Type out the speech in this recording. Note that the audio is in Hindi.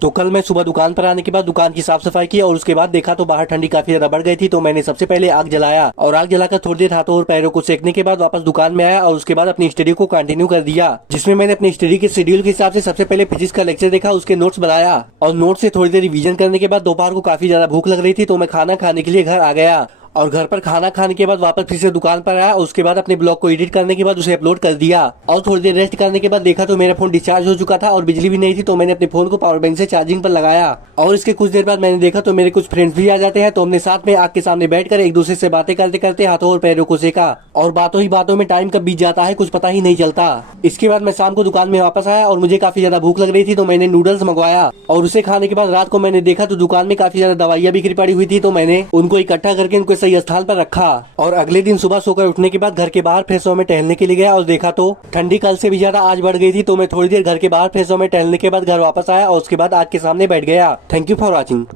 तो कल मैं सुबह दुकान पर आने के बाद दुकान की साफ सफाई की और उसके बाद देखा तो बाहर ठंडी काफी ज्यादा बढ़ गई थी। तो मैंने सबसे पहले आग जलाया और आग जलाकर थोड़ी देर हाथों और पैरों को सेकने के बाद वापस दुकान में आया और उसके बाद अपनी स्टडी को कंटिन्यू कर दिया, जिसमें मैंने अपनी स्टडी के शेड्यूल के हिसाब से सबसे पहले फिजिक्स का लेक्चर देखा, उसके नोट्स बनाया और नोट से थोड़ी देर रिवीजन करने के बाद दोपहर को काफी ज्यादा भूख लग रही थी तो मैं खाना खाने के लिए घर आ गया और घर पर खाना खाने के बाद वापस फिर से दुकान पर आया और उसके बाद अपने ब्लॉग को एडिट करने के बाद उसे अपलोड कर दिया और थोड़ी देर रेस्ट करने के बाद देखा तो मेरा फोन डिस्चार्ज हो चुका था और बिजली भी नहीं थी। तो मैंने अपने फोन को पावर बैंक से चार्जिंग पर लगाया और इसके कुछ देर बाद मैंने देखा तो मेरे कुछ फ्रेंड्स भी आ जाते हैं। तो हमने साथ में आग के सामने बैठकर एक दूसरे से बातें करते करते हाथों और पैरों को सेका और बातों ही बातों में टाइम कब बीत जाता है कुछ पता ही नहीं चलता। इसके बाद मैं शाम को दुकान में वापस आया और मुझे काफी ज्यादा भूख लग रही थी तो मैंने नूडल्स मंगवाया और उसे खाने के बाद रात को मैंने देखा तो दुकान में काफी ज्यादा दवाइयां बिखरी पड़ी हुई थी। तो मैंने उनको इकट्ठा करके उनको सही स्थान पर रखा और अगले दिन सुबह सोकर उठने के बाद घर के बाहर फ्रेश में टहलने के लिए गया और देखा तो ठंडी कल से भी ज्यादा आज बढ़ गई थी। तो मैं थोड़ी देर घर के बाहर फ्रेश में टहलने के बाद घर वापस आया और उसके बाद आग के सामने बैठ गया। Thank you for watching.